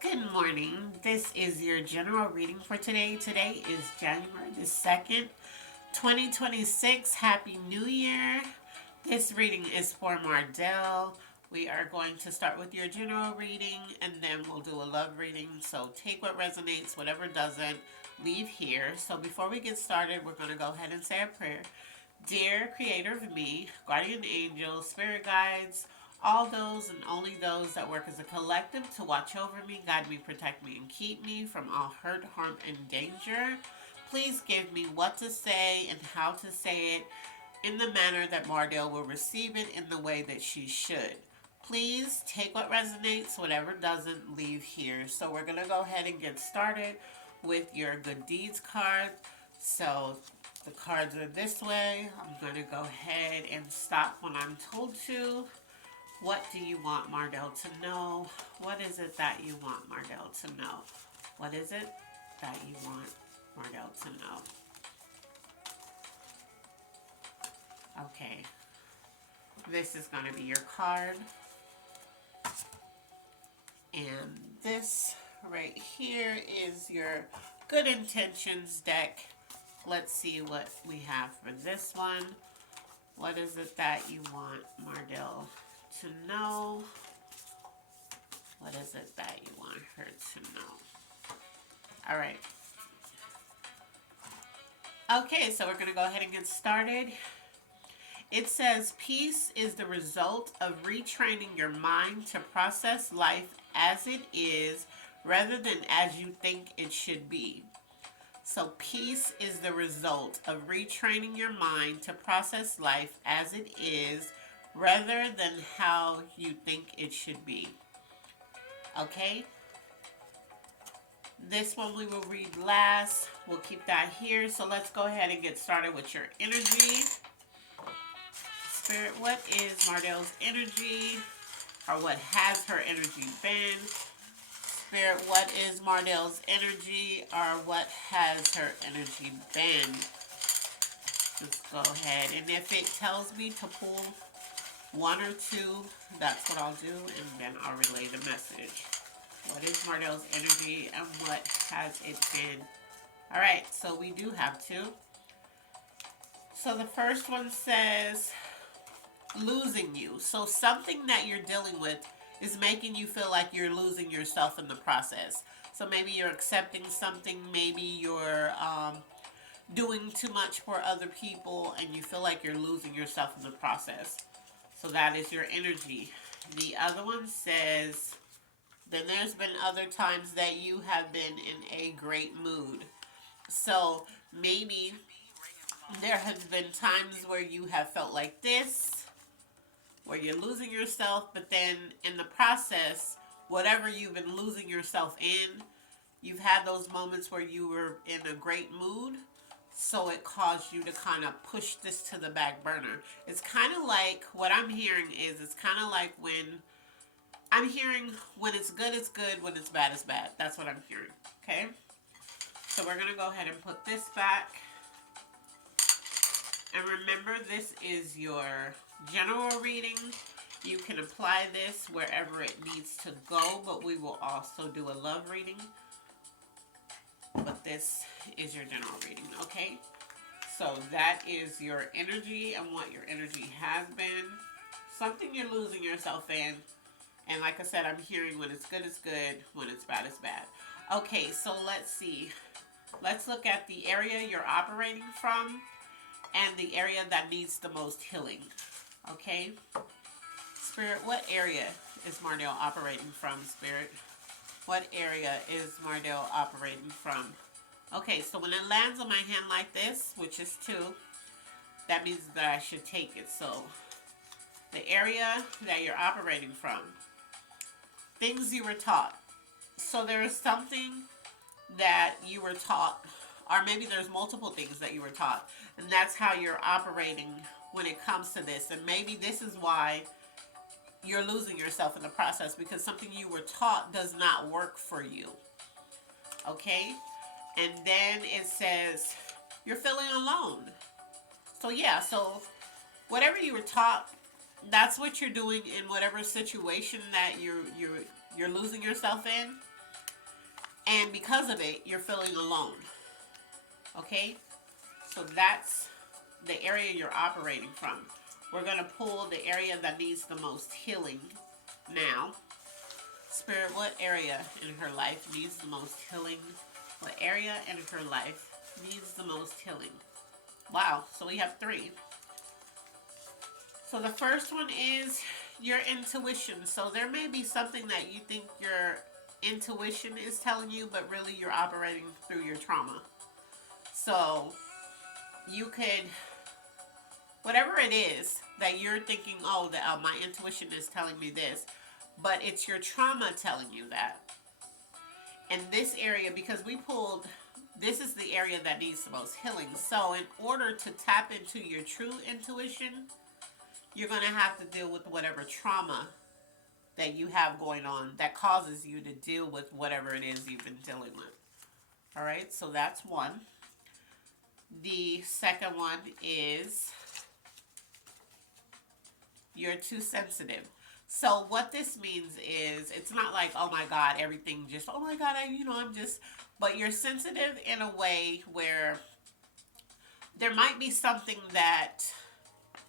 Good morning. This is your general reading for today. Today is January the 2nd, 2026. Happy New Year. This reading is for Mardell. We are going to start with your general reading and then we'll do a love reading. So take what resonates, whatever doesn't, leave here. So before we get started, we're going to go ahead and say a prayer. Dear Creator of me, guardian angels, spirit guides, all those and only those that work as a collective to watch over me, guide me, protect me, and keep me from all hurt, harm, and danger. Please give me what to say and how to say it in the manner that Mardell will receive it in the way that she should. Please take what resonates, whatever doesn't, leave here. So we're going to go ahead and get started with your good deeds card. So the cards are this way. I'm going to go ahead and stop when I'm told to. What do you want Mardell to know? What is it that you want Mardell to know? What is it that you want Mardell to know? Okay, this is going to be your card. And this right here is your good intentions deck. Let's see what we have for this one. What is it that you want Mardell to know? What is it that you want her to know? All right. Okay, so we're going to go ahead and get started. It says, peace is the result of retraining your mind to process life as it is rather than as you think it should be. So peace is the result of retraining your mind to process life as it is rather than how you think it should be. Okay? This one we will read last. We'll keep that here. So let's go ahead and get started with your energy. Spirit, what is Mardell's energy? Or what has her energy been? Spirit, what is Mardell's energy? Or what has her energy been? Let's go ahead. And if it tells me to pull one or two, that's what I'll do. And then I'll relay the message. What is Mardell's energy and what has it been? Alright, so we do have two. So the first one says, losing you. So something that you're dealing with is making you feel like you're losing yourself in the process. So maybe you're accepting something, maybe you're doing too much for other people and you feel like you're losing yourself in the process. So that is your energy. The other one says, then there's been other times that you have been in a great mood. So maybe there has been times where you have felt like this, where you're losing yourself, but then in the process, whatever you've been losing yourself in, you've had those moments where you were in a great mood, so it caused you to kind of push this to the back burner. It's kind of like, what I'm hearing is, it's kind of like when, I'm hearing when it's good, when it's bad. That's what I'm hearing, okay? So we're going to go ahead and put this back. And remember, this is your general reading. You can apply this wherever it needs to go, but we will also do a love reading. But this is your general reading, okay? So that is your energy and what your energy has been. Something you're losing yourself in. And like I said, I'm hearing when it's good, when it's bad, it's bad. Okay, so let's see. Let's look at the area you're operating from and the area that needs the most healing. Okay? Spirit, what area is Mardell operating from, Spirit? What area is Mardell operating from? Okay, so when it lands on my hand like this, which is 2, that means that I should take it. So, the area that you're operating from, things you were taught. So there is something that you were taught, or maybe there's multiple things that you were taught, and that's how you're operating when it comes to this. And maybe this is why you're losing yourself in the process, because something you were taught does not work for you. Okay? And then it says you're feeling alone. So yeah, so whatever you were taught, that's what you're doing in whatever situation that you're losing yourself in. And because of it, you're feeling alone. Okay? So that's the area you're operating from. We're going to pull the area that needs the most healing now. Spirit, what area in her life needs the most healing? What area in her life needs the most healing? Wow, so we have 3. So the first one is your intuition. So there may be something that you think your intuition is telling you, but really you're operating through your trauma. So you could, whatever it is that you're thinking, oh, that my intuition is telling me this, but it's your trauma telling you that. And this area, because we pulled, this is the area that needs the most healing. So in order to tap into your true intuition, you're going to have to deal with whatever trauma that you have going on that causes you to deal with whatever it is you've been dealing with. All right, so that's one. The second one is you're too sensitive. So what this means is it's not like, oh my God, everything just, oh my God, I'm just, but you're sensitive in a way where there might be something that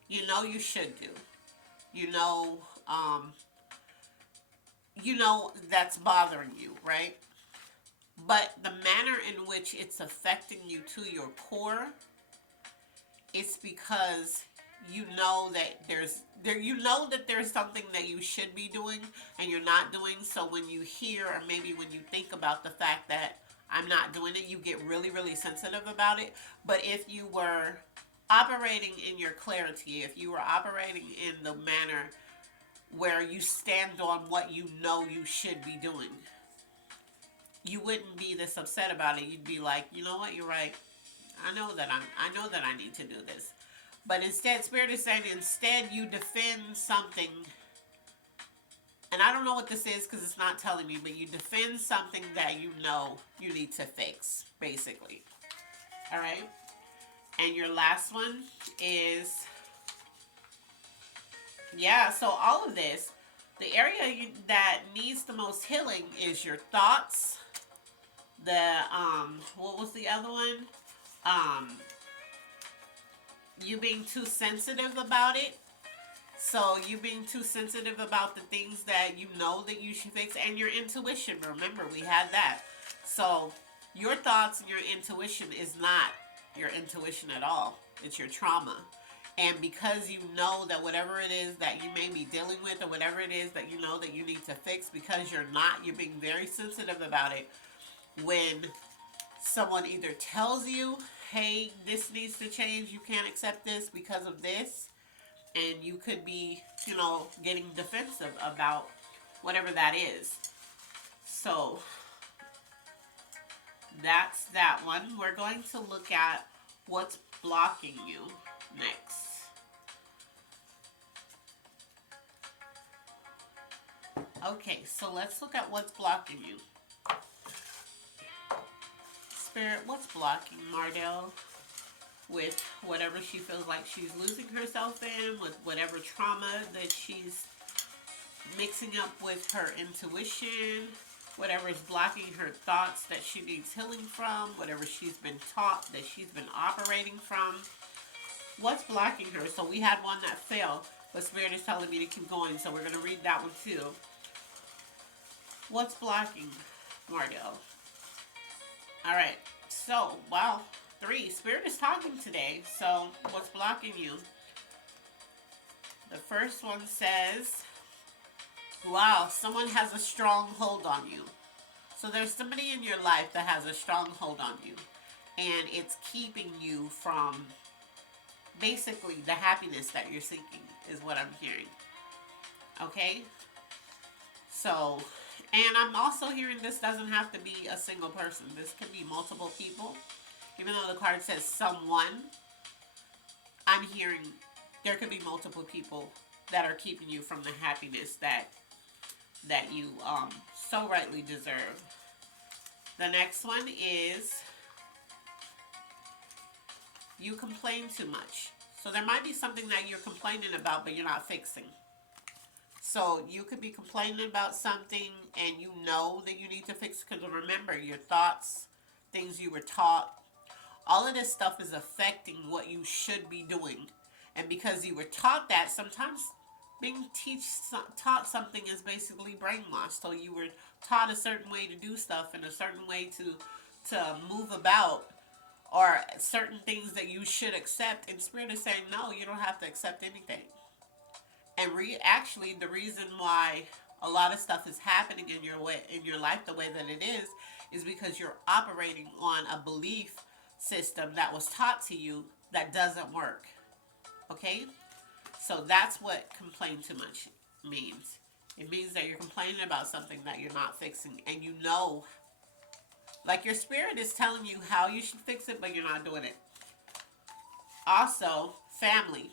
you should do. You know, um, that's bothering you, right? But the manner in which it's affecting you to your core, it's because you know that there's something that you should be doing and you're not doing. So when you hear, or maybe when you think about the fact that I'm not doing it, you get really, really sensitive about it. But if you were operating in your clarity, if you were operating in the manner where you stand on what you know you should be doing, you wouldn't be this upset about it. You'd be like, you know what, you're right. I know that I need to do this. But instead, Spirit is saying, instead you defend something, and I don't know what this is because it's not telling me, but you defend something that you know you need to fix, basically. All right? And your last one is, yeah, so all of this, the area that needs the most healing is your thoughts. What was the other one? Um, you being too sensitive about it. So you being too sensitive about the things that you know that you should fix, and your intuition. Remember, we had that. So your thoughts and your intuition is not your intuition at all. It's your trauma. And because you know that whatever it is that you may be dealing with, or whatever it is that you know that you need to fix, because you're being very sensitive about it. When someone either tells you, hey, this needs to change, you can't accept this because of this, and you could be, getting defensive about whatever that is. So that's that one. We're going to look at what's blocking you next. Okay, so let's look at what's blocking you. Spirit, what's blocking Mardell with whatever she feels like she's losing herself in, with whatever trauma that she's mixing up with her intuition, whatever is blocking her thoughts that she needs healing from, whatever she's been taught that she's been operating from. What's blocking her? So we had one that failed, but Spirit is telling me to keep going, so we're going to read that one too. What's blocking Mardell? All right, so, wow, 3. Spirit is talking today, so what's blocking you? The first one says, wow, someone has a strong hold on you. So there's somebody in your life that has a strong hold on you, and it's keeping you from basically the happiness that you're seeking, is what I'm hearing. Okay? So, and I'm also hearing this doesn't have to be a single person. This could be multiple people. Even though the card says someone, I'm hearing there could be multiple people that are keeping you from the happiness that you so rightly deserve. The next one is you complain too much. So there might be something that you're complaining about but you're not fixing. So you could be complaining about something and you know that you need to fix, because remember, your thoughts, things you were taught, all of this stuff is affecting what you should be doing. And because you were taught that, sometimes being taught something is basically brainwashed. So you were taught a certain way to do stuff and a certain way to move about, or certain things that you should accept. And Spirit is saying, no, you don't have to accept anything. And actually, the reason why a lot of stuff is happening in your life the way that it is because you're operating on a belief system that was taught to you that doesn't work. Okay? So that's what complain too much means. It means that you're complaining about something that you're not fixing, and you know, like, your spirit is telling you how you should fix it, but you're not doing it. Also, family.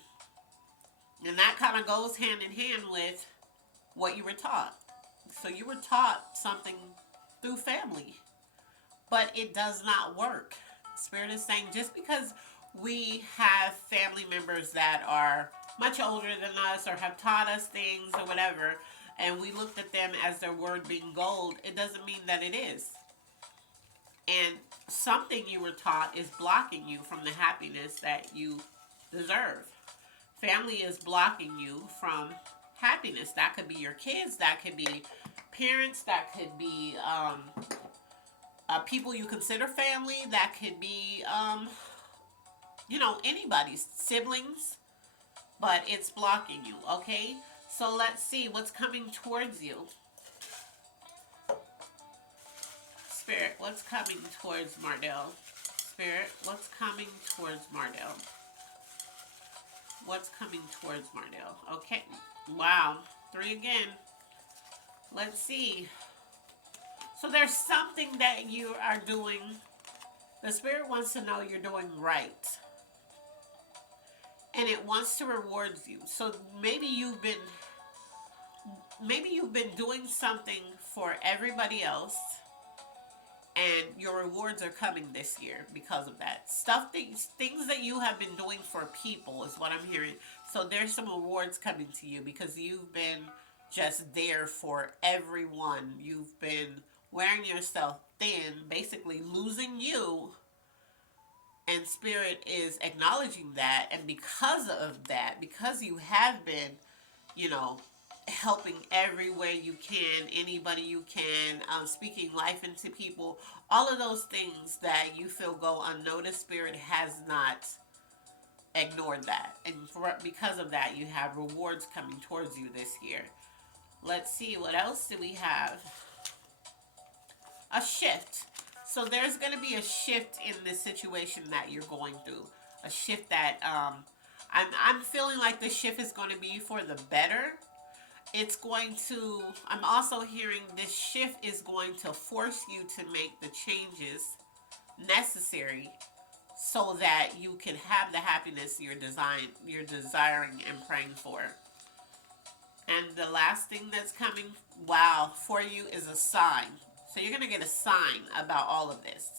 And that kind of goes hand in hand with what you were taught. So you were taught something through family, but it does not work. Spirit is saying, just because we have family members that are much older than us or have taught us things or whatever, and we looked at them as their word being gold, it doesn't mean that it is. And something you were taught is blocking you from the happiness that you deserve. Family is blocking you from happiness. That could be your kids, that could be parents, that could be people you consider family, that could be, anybody's siblings, but it's blocking you, okay? So let's see what's coming towards you. Spirit, what's coming towards Mardell? Spirit, what's coming towards Mardell? What's coming towards Mardell? Okay. Wow. 3 again. Let's see. So there's something that you are doing. The Spirit wants to know you're doing right. And it wants to reward you. So maybe you've been doing something for everybody else, and your rewards are coming this year because of that. Things that you have been doing for people is what I'm hearing. So there's some rewards coming to you because you've been just there for everyone. You've been wearing yourself thin, basically losing you. And Spirit is acknowledging that. And because of that, because you have been, helping every way you can, anybody you can, speaking life into people, all of those things that you feel go unnoticed, Spirit has not ignored that. And because of that, you have rewards coming towards you this year. Let's see, what else do we have? A shift. So there's going to be a shift in this situation that you're going through. A shift that I'm feeling like the shift is going to be for the better. It's going to, I'm also hearing this shift is going to force you to make the changes necessary so that you can have the happiness you're desiring and praying for. And the last thing that's coming, wow, for you is a sign. So you're going to get a sign about all of this.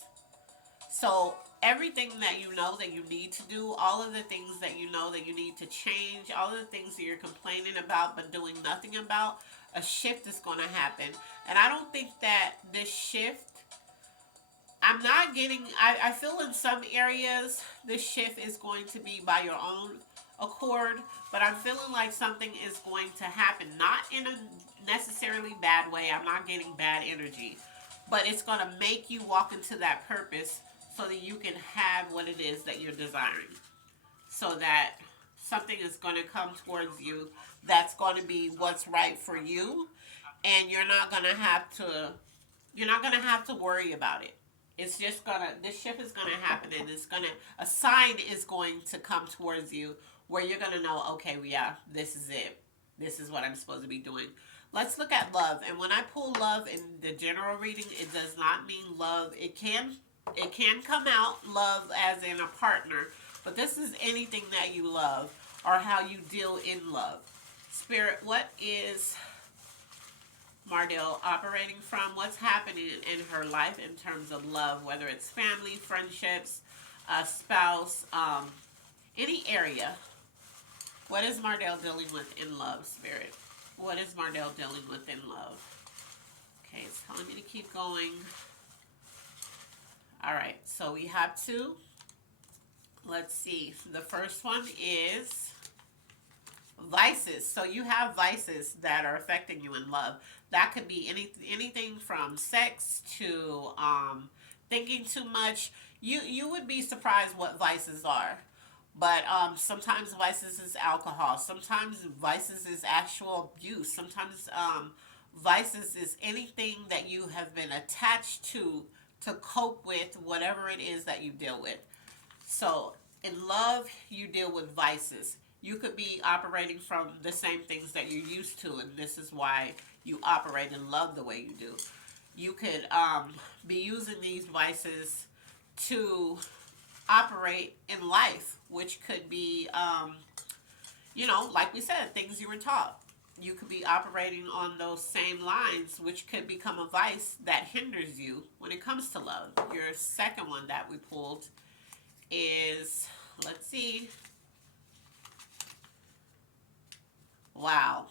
So everything that you know that you need to do, all of the things that you know that you need to change, all of the things that you're complaining about but doing nothing about, a shift is going to happen. And I don't think that this shift, I'm not getting, I feel in some areas this shift is going to be by your own accord, but I'm feeling like something is going to happen, not in a necessarily bad way. I'm not getting bad energy, but it's going to make you walk into that purpose so that you can have what it is that you're desiring. So that something is going to come towards you that's going to be what's right for you, and you're not going to have to worry about it. It's just this shift is gonna happen, and a sign is going to come towards you where you're gonna know, okay, yeah, this is it. This is what I'm supposed to be doing. Let's look at love. And when I pull love in the general reading, it does not mean love. It can come out love as in a partner, but this is anything that you love or how you deal in love. Spirit, what is Mardell operating from? What's happening in her life in terms of love, whether it's family, friendships, a spouse, any area? What is Mardell dealing with in love, Spirit? What is Mardell dealing with in love? Okay, it's telling me to keep going. All right, so we have two. Let's see. The first one is vices. So you have vices that are affecting you in love. That could be anything from sex to thinking too much. You would be surprised what vices are. But sometimes vices is alcohol. Sometimes vices is actual abuse. Sometimes vices is anything that you have been attached to cope with whatever it is that you deal with. So in love, you deal with vices. You could be operating from the same things that you're used to, and this is why you operate and love the way you do. You could be using these vices to operate in life, which could be, like we said, things you were taught. You could be operating on those same lines, which could become a vice that hinders you when it comes to love. Your second one that we pulled is, let's see, wow.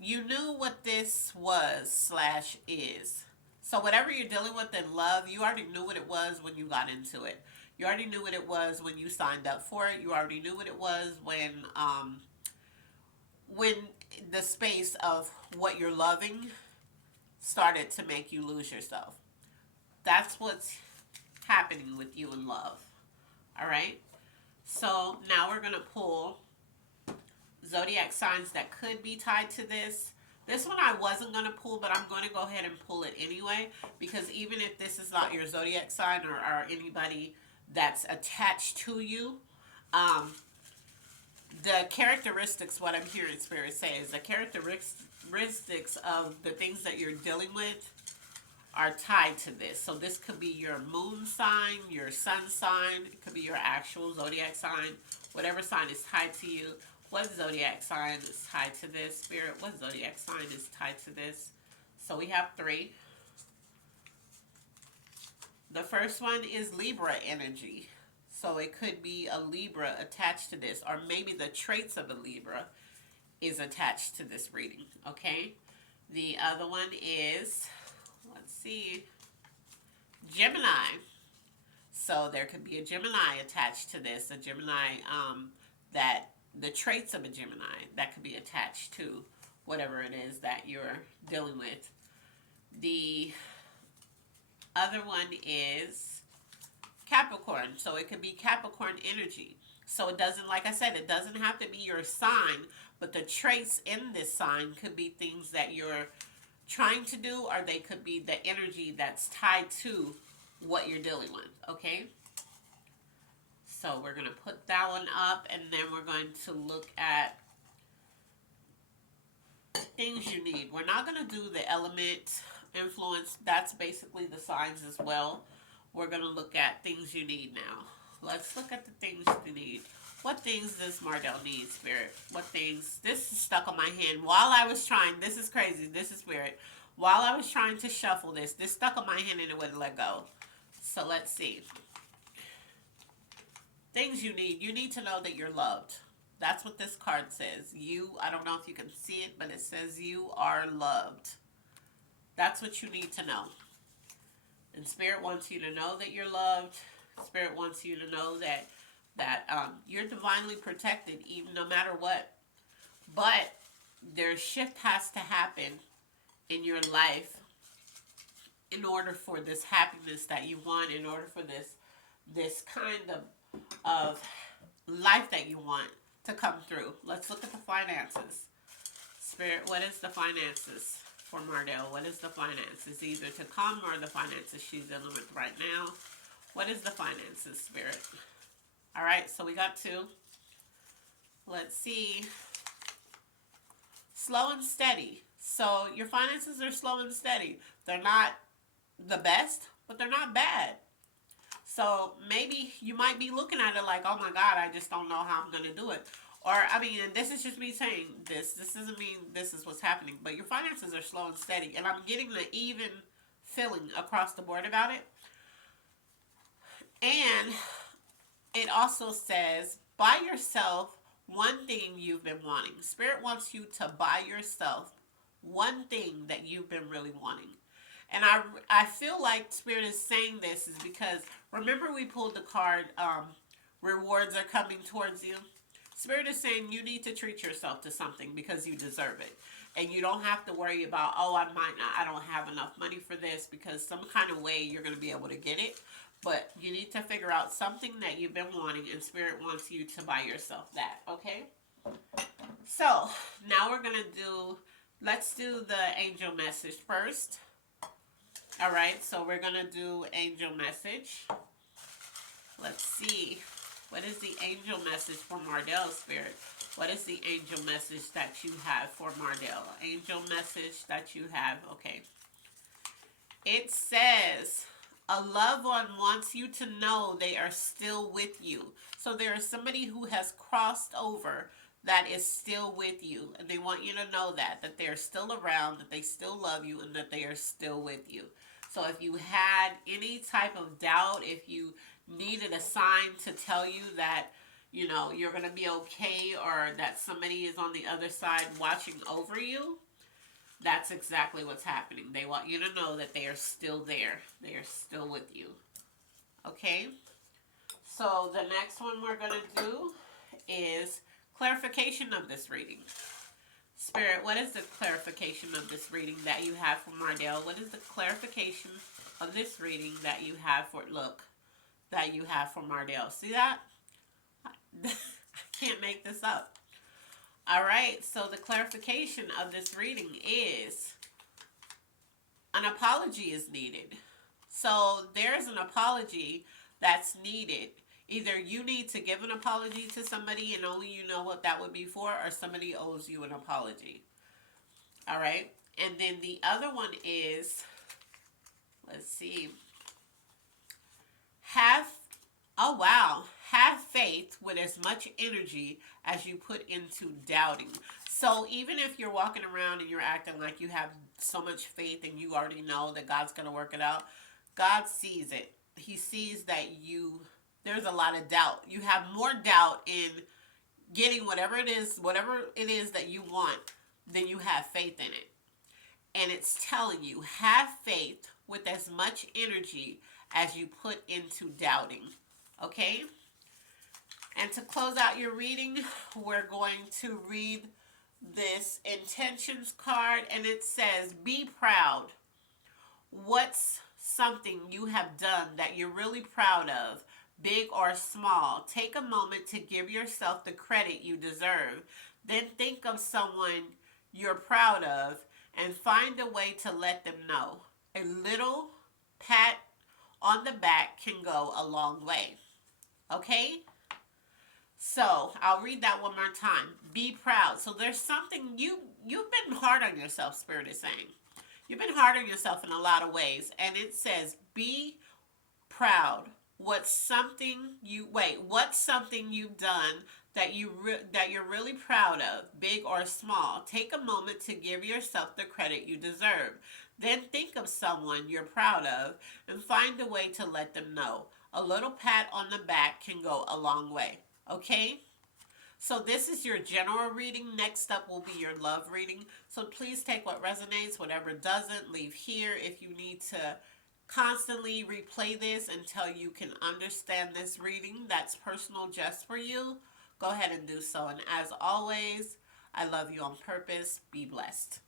You knew what this was slash is. So whatever you're dealing with in love, you already knew what it was when you got into it. You already knew what it was when you signed up for it. You already knew what it was when the space of what you're loving started to make you lose yourself. That's what's happening with you in love. All right? So now we're going to pull zodiac signs that could be tied to this. This one I wasn't going to pull, but I'm going to go ahead and pull it anyway, because even if this is not your zodiac sign or anybody that's attached to you, the characteristics, what I'm hearing Spirit say, is the characteristics of the things that you're dealing with are tied to this. So this could be your moon sign, your sun sign, it could be your actual zodiac sign, whatever sign is tied to you. What zodiac sign is tied to this? Spirit, what zodiac sign is tied to this? So we have three. The first one is Libra energy. So it could be a Libra attached to this, or maybe the traits of a Libra is attached to this reading, okay? The other one is, let's see, Gemini. So there could be a Gemini attached to this, a Gemini that the traits of a Gemini that could be attached to whatever it is that you're dealing with. The other one is Capricorn. So it could be Capricorn energy. So it doesn't, like I said, it doesn't have to be your sign, but the traits in this sign could be things that you're trying to do, or they could be the energy that's tied to what you're dealing with, okay? So we're going to put that one up, and then we're going to look at things you need. We're not going to do the element influence. That's basically the signs as well. We're going to look at things you need now. Let's look at the things you need. What things does Mardell need, Spirit? What things? This is stuck on my hand while I was trying. This is crazy. This is Spirit. While I was trying to shuffle this stuck on my hand and it wouldn't let go. So let's see. Things you need. You need to know that you're loved. That's what this card says. You, I don't know if you can see it, but it says you are loved. That's what you need to know. And Spirit wants you to know that you're loved. Spirit wants you to know that you're divinely protected, even no matter what. But their shift has to happen in your life in order for this happiness that you want, in order for this kind of life that you want to come through. Let's look at the finances. Spirit, what is the finances for Mardell? What is the finances either to come or the finances she's dealing with right now? What is the finances, Spirit? All right, so we got two. Let's see. Slow and steady. So your finances are slow and steady. They're not the best, but they're not bad. So maybe you might be looking at it like, oh my God, I just don't know how I'm going to do it. Or, I mean, and this is just me saying this. This doesn't mean this is what's happening. But your finances are slow and steady. And I'm getting the even feeling across the board about it. And it also says, buy yourself one thing you've been wanting. Spirit wants you to buy yourself one thing that you've been really wanting. And I feel like Spirit is saying this is because remember we pulled the card, rewards are coming towards you. Spirit is saying you need to treat yourself to something because you deserve it. And you don't have to worry about, oh, I don't have enough money for this, because some kind of way you're going to be able to get it. But you need to figure out something that you've been wanting, and Spirit wants you to buy yourself that, okay? So, now we're going to let's do the angel message first. All right, so we're going to do angel message. Let's see. What is the angel message for Mardell, Spirit? What is the angel message that you have for Mardell? Angel message that you have. Okay. It says, a loved one wants you to know they are still with you. So there is somebody who has crossed over that is still with you. And they want you to know that they're still around, that they still love you, and that they are still with you. So if you had any type of doubt, if you needed a sign to tell you that, you know, you're going to be okay, or that somebody is on the other side watching over you, that's exactly what's happening. They want you to know that they are still there. They are still with you. Okay? So the next one we're going to do is clarification of this reading. Spirit, what is the clarification of this reading that you have for Mardell? What is the clarification of this reading that you have for, that you have for Mardell? See that? I can't make this up. All right, so the clarification of this reading is an apology is needed. So there's an apology that's needed. Either you need to give an apology to somebody and only you know what that would be for, or somebody owes you an apology. All right, and then the other one is, let's see, have faith with as much energy as you put into doubting. So even if you're walking around and you're acting like you have so much faith and you already know that God's going to work it out, God sees it. He sees that there's a lot of doubt. You have more doubt in getting whatever it is that you want than you have faith in it. And it's telling you, have faith with as much energy as you put into doubting. Okay? And to close out your reading, we're going to read this intentions card, and it says, be proud. What's something you have done that you're really proud of, big or small? Take a moment to give yourself the credit you deserve. Then think of someone you're proud of and find a way to let them know. A little pat on the back can go a long way. Okay? So, I'll read that one more time. Be proud. So there's something you've been hard on yourself, Spirit is saying. You've been hard on yourself in a lot of ways. And it says, be proud. What's something you've done that you're really proud of, big or small? Take a moment to give yourself the credit you deserve. Then think of someone you're proud of and find a way to let them know. A little pat on the back can go a long way. Okay? So this is your general reading. Next up will be your love reading. So please take what resonates, whatever doesn't, leave here. If you need to constantly replay this until you can understand this reading that's personal just for you, go ahead and do so. And as always, I love you on purpose. Be blessed.